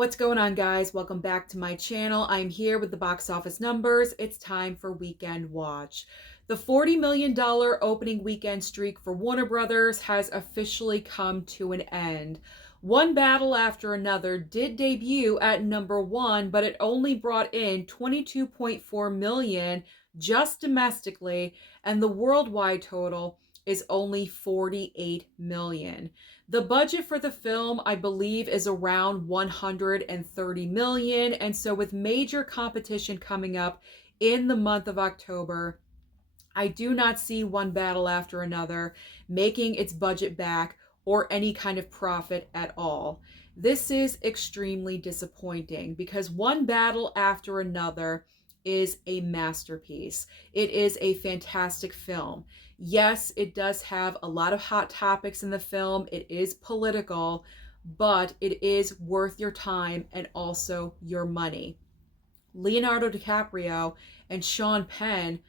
What's going on, guys? Welcome back to my channel. I'm here with the box office numbers. It's time for Weekend Watch. The $40 million opening weekend streak for Warner Brothers has officially come to an end. One Battle After Another did debut at number one, but it only brought in $22.4 million just domestically, and the worldwide total is only $48 million. The budget for the film, I believe, is around $130 million. And so with major competition coming up in the month of October, I do not see One Battle After Another making its budget back or any kind of profit at all. This is extremely disappointing because One Battle After Another is a masterpiece. It is a fantastic film. Yes, it does have a lot of hot topics in the film. It is political, but it is worth your time and also your money. Leonardo DiCaprio and Sean Penn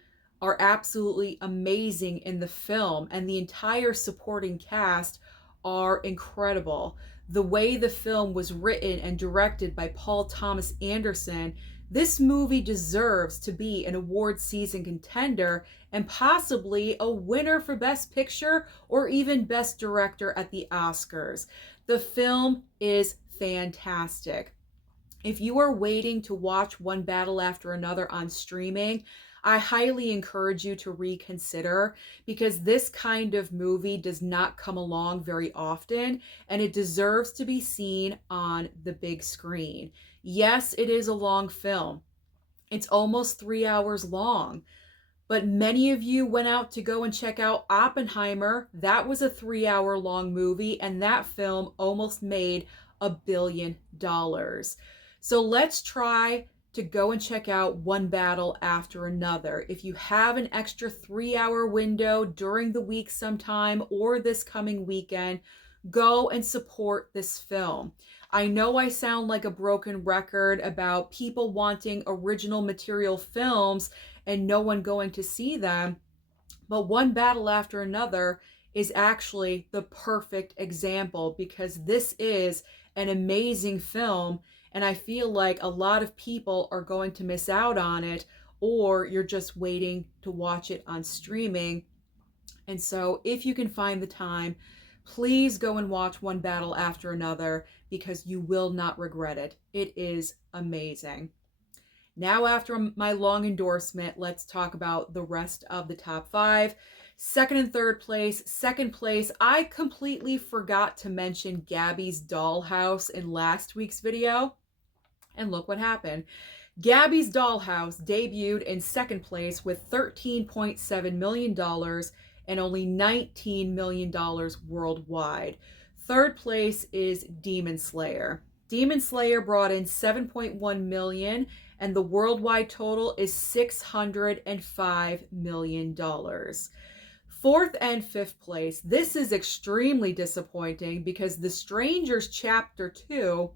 are absolutely amazing in the film, and the entire supporting cast are incredible. The way the film was written and directed by Paul Thomas Anderson, this movie deserves to be an award season contender and possibly a winner for Best Picture or even Best Director at the Oscars. The film is fantastic. If you are waiting to watch One Battle After Another on streaming, I highly encourage you to reconsider because this kind of movie does not come along very often and it deserves to be seen on the big screen. Yes, it is a long film. It's almost 3 hours long. But many of you went out to go and check out Oppenheimer. That was a 3 hour long movie, and that film almost made $1 billion. So let's try to go and check out One Battle After Another. If you have an extra 3 hour window during the week sometime or this coming weekend, go and support this film. I know I sound like a broken record about people wanting original material films and no one going to see them, but One Battle After Another is actually the perfect example because this is an amazing film, and I feel like a lot of people are going to miss out on it, or you're just waiting to watch it on streaming. And so if you can find the time, please go and watch One Battle After Another because you will not regret it. It is amazing. Now, after my long endorsement, let's talk about the rest of the top five. Second and third place. Second place, I completely forgot to mention Gabby's Dollhouse in last week's video. And look what happened. Gabby's Dollhouse debuted in second place with $13.7 million and only $19 million worldwide. Third place is Demon Slayer. Demon Slayer brought in $7.1 million and the worldwide total is $605 million. Fourth and fifth place. This is extremely disappointing because The Strangers Chapter 2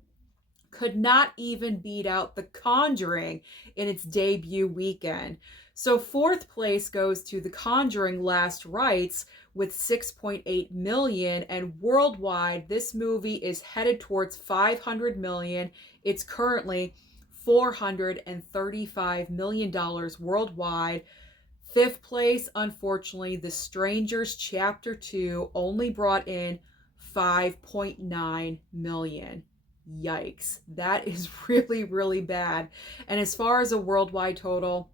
could not even beat out The Conjuring in its debut weekend. So fourth place goes to The Conjuring Last Rites with $6.8 million, and worldwide this movie is headed towards $500 million. It's currently $435 million worldwide. Fifth place, unfortunately, The Strangers Chapter 2 only brought in $5.9 million. Yikes. That is really, really bad. And as far as a worldwide total,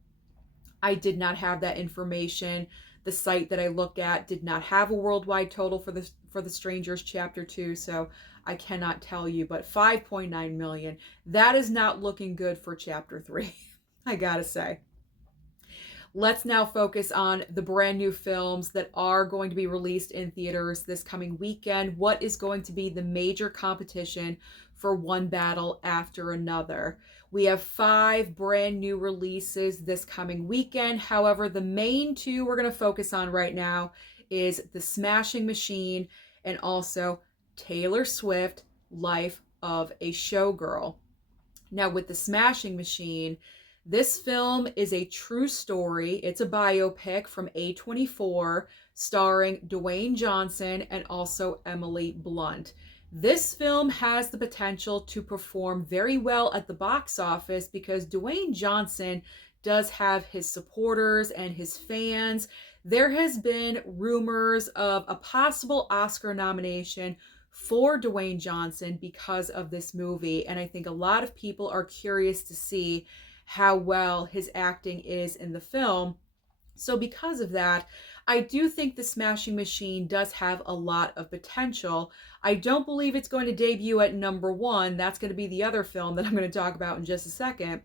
I did not have that information. The site that I looked at did not have a worldwide total for the Strangers Chapter 2, so I cannot tell you, but $5.9 million, that is not looking good for Chapter 3, I gotta say. Let's now focus on the brand new films that are going to be released in theaters this coming weekend. What is going to be the major competition for One Battle After Another? We have 5 brand new releases this coming weekend. However, the main 2 we're going to focus on right now is The Smashing Machine and also Taylor Swift, Life of a Showgirl. Now, with The Smashing Machine, this film is a true story. It's a biopic from A24 starring Dwayne Johnson and also Emily Blunt. This film has the potential to perform very well at the box office because Dwayne Johnson does have his supporters and his fans. There has been rumors of a possible Oscar nomination for Dwayne Johnson because of this movie, and I think a lot of people are curious to see how well his acting is in the film. So, because of that, I do think The Smashing Machine does have a lot of potential. I don't believe it's going to debut at number one. That's going to be the other film that I'm going to talk about in just a second.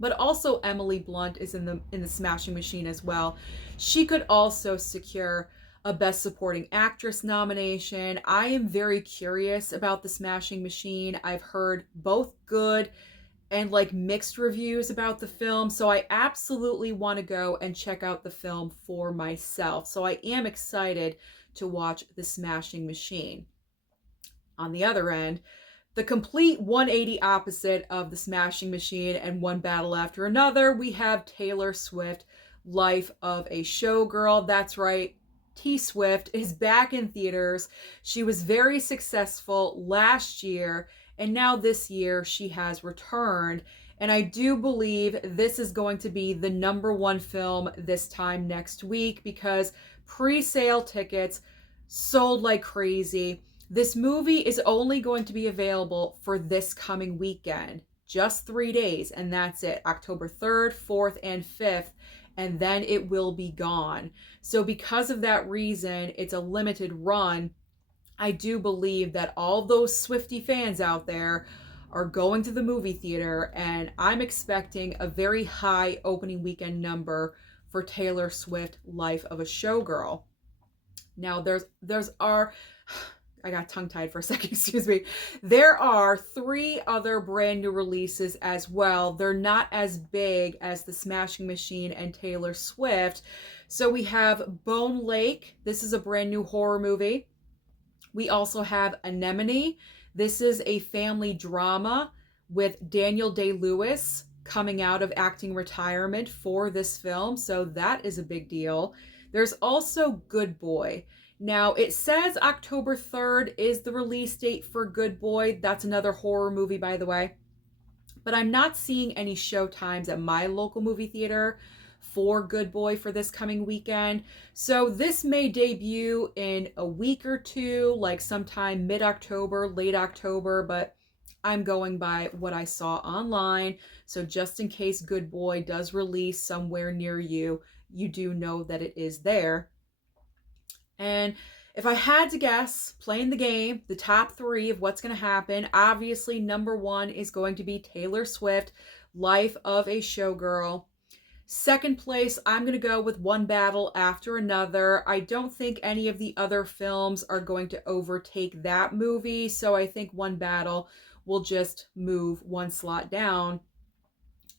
But also Emily Blunt is in the Smashing Machine as well. She could also secure a Best Supporting Actress nomination. I am very curious about The Smashing Machine. I've heard both good and like mixed reviews about the film. So I absolutely want to go and check out the film for myself. So I am excited to watch The Smashing Machine. On the other end, the complete 180 opposite of The Smashing Machine and One Battle After Another, we have Taylor Swift, Life of a Showgirl. That's right. T Swift is back in theaters. She was very successful last year, and now this year she has returned. And I do believe this is going to be the number one film this time next week because pre sale tickets sold like crazy. This movie is only going to be available for this coming weekend, just 3 days, and that's it. October 3rd, 4th, and 5th, and then it will be gone. So, because of that reason, it's a limited run. I do believe that all those Swiftie fans out there are going to the movie theater, and I'm expecting a very high opening weekend number for Taylor Swift, Life of a Showgirl. Now, I got tongue tied for a second, excuse me. There are 3 other brand new releases as well. They're not as big as The Smashing Machine and Taylor Swift. So we have Bone Lake. This is a brand new horror movie. We also have Anemone. This is a family drama with Daniel Day-Lewis coming out of acting retirement for this film. So that is a big deal. There's also Good Boy. Now, it says October 3rd is the release date for Good Boy. That's another horror movie, by the way. But I'm not seeing any show times at my local movie theater for Good Boy for this coming weekend. So this may debut in a week or two, like sometime mid-October, late October, but I'm going by what I saw online. So just in case Good Boy does release somewhere near you, you do know that it is there. And if I had to guess, playing the game, the top 3 of what's going to happen, obviously number 1 is going to be Taylor Swift, Life of a Showgirl. Second place, I'm going to go with One Battle After Another. I don't think any of the other films are going to overtake that movie, so I think One Battle will just move one slot down.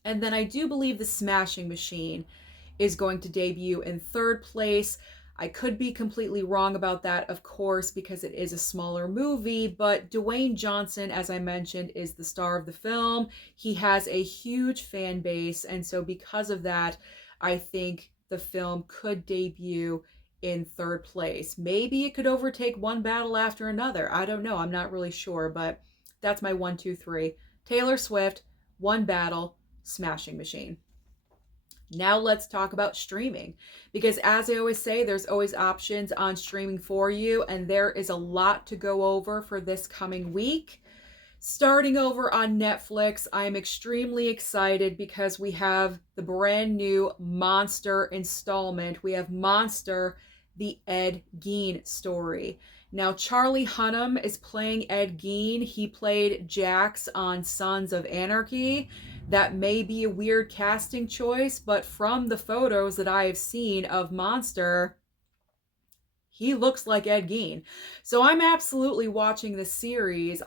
And then I do believe The Smashing Machine is going to debut in third place. I could be completely wrong about that, of course, because it is a smaller movie, but Dwayne Johnson, as I mentioned, is the star of the film. He has a huge fan base, and so because of that, I think the film could debut in third place. Maybe it could overtake One Battle After Another. I don't know. I'm not really sure, but that's my 1, 2, 3. Taylor Swift, One Battle, Smashing Machine. Now let's talk about streaming, because as I always say, there's always options on streaming for you, and there is a lot to go over for this coming week. Starting over on Netflix, I'm extremely excited because we have the brand new Monster installment. We have Monster, the Ed Gein story. Now, Charlie Hunnam is playing Ed Gein. He played Jax on Sons of Anarchy. That may be a weird casting choice, but from the photos that I have seen of Monster, he looks like Ed Gein. So I'm absolutely watching this series.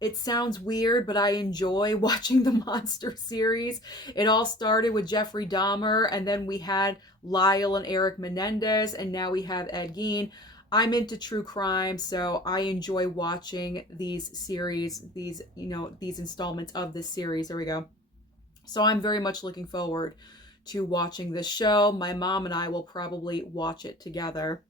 It sounds weird, but I enjoy watching the Monster series. It all started with Jeffrey Dahmer, and then we had Lyle and Eric Menendez, and now we have Ed Gein. I'm into true crime, so I enjoy watching these series, these installments of this series. There we go. So I'm very much looking forward to watching this show. My mom and I will probably watch it together.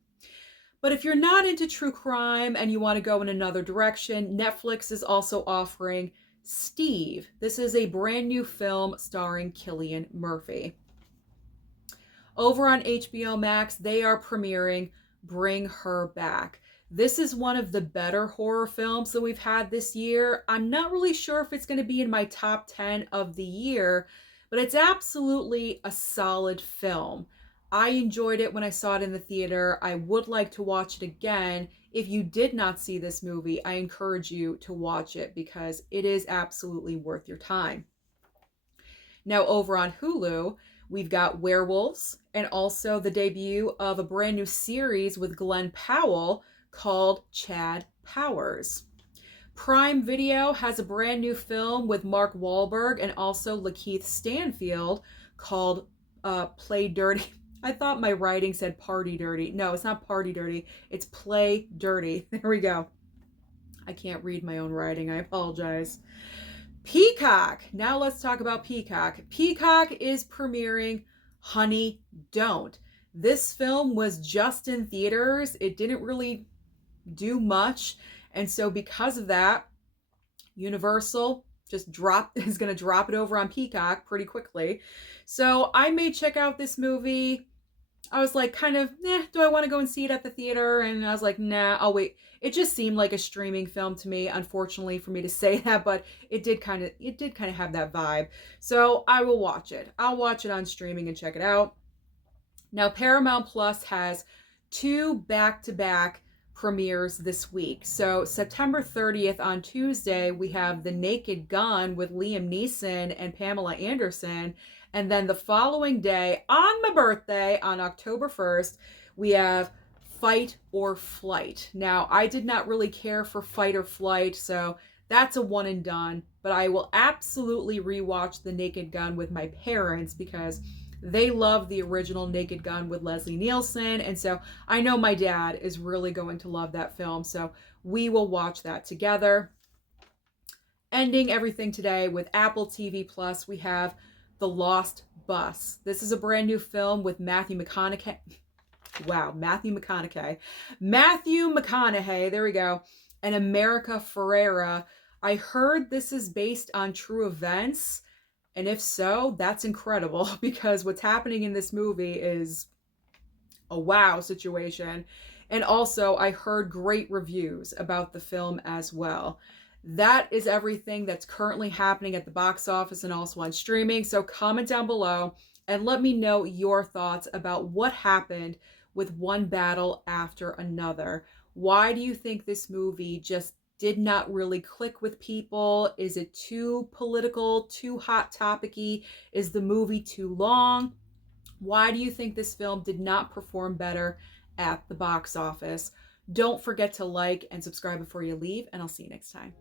But if you're not into true crime and you want to go in another direction, Netflix is also offering Steve. This is a brand new film starring Cillian Murphy. Over on HBO Max, they are premiering Bring Her Back. This is one of the better horror films that we've had this year. I'm not really sure if it's going to be in my top 10 of the year, but it's absolutely a solid film. I enjoyed it when I saw it in the theater. I would like to watch it again. If you did not see this movie, I encourage you to watch it because it is absolutely worth your time. Now, over on Hulu, we've got Werewolves and also the debut of a brand new series with Glenn Powell called Chad Powers. Prime Video has a brand new film with Mark Wahlberg and also Lakeith Stanfield called Play Dirty. I thought my writing said Party Dirty. No, it's not Party Dirty. It's Play Dirty. There we go. I can't read my own writing. I apologize. Peacock. Now let's talk about Peacock. Peacock is premiering Honey Don't. This film was just in theaters. It didn't really do much. And so because of that, Universal just is going to drop it over on Peacock pretty quickly. So I may check out this movie. I was like, kind of, do I want to go and see it at the theater? And I was like, nah, I'll wait. It just seemed like a streaming film to me, unfortunately for me to say that, but it did kind of have that vibe. So I will watch it. I'll watch it on streaming and check it out. Now, Paramount Plus has 2 back-to-back premieres this week. So September 30th on Tuesday, we have The Naked Gun with Liam Neeson and Pamela Anderson. And then the following day, on my birthday, on October 1st, we have Fight or Flight. Now, I did not really care for Fight or Flight, so that's a one and done. But I will absolutely rewatch The Naked Gun with my parents because they love the original Naked Gun with Leslie Nielsen. And so I know my dad is really going to love that film. So we will watch that together. Ending everything today with Apple TV Plus, we have The Lost Bus. This is a brand new film with Matthew McConaughey. Wow, Matthew McConaughey. Matthew McConaughey, there we go. And America Ferrera. I heard this is based on true events. And if so, that's incredible because what's happening in this movie is a wow situation. And also, I heard great reviews about the film as well. That is everything that's currently happening at the box office and also on streaming. So comment down below and let me know your thoughts about what happened with one battle after another. Why do you think this movie just did not really click with people? Is it too political, too hot topicy? Is the movie too long? Why do you think this film did not perform better at the box office? Don't forget to like and subscribe before you leave, and I'll see you next time.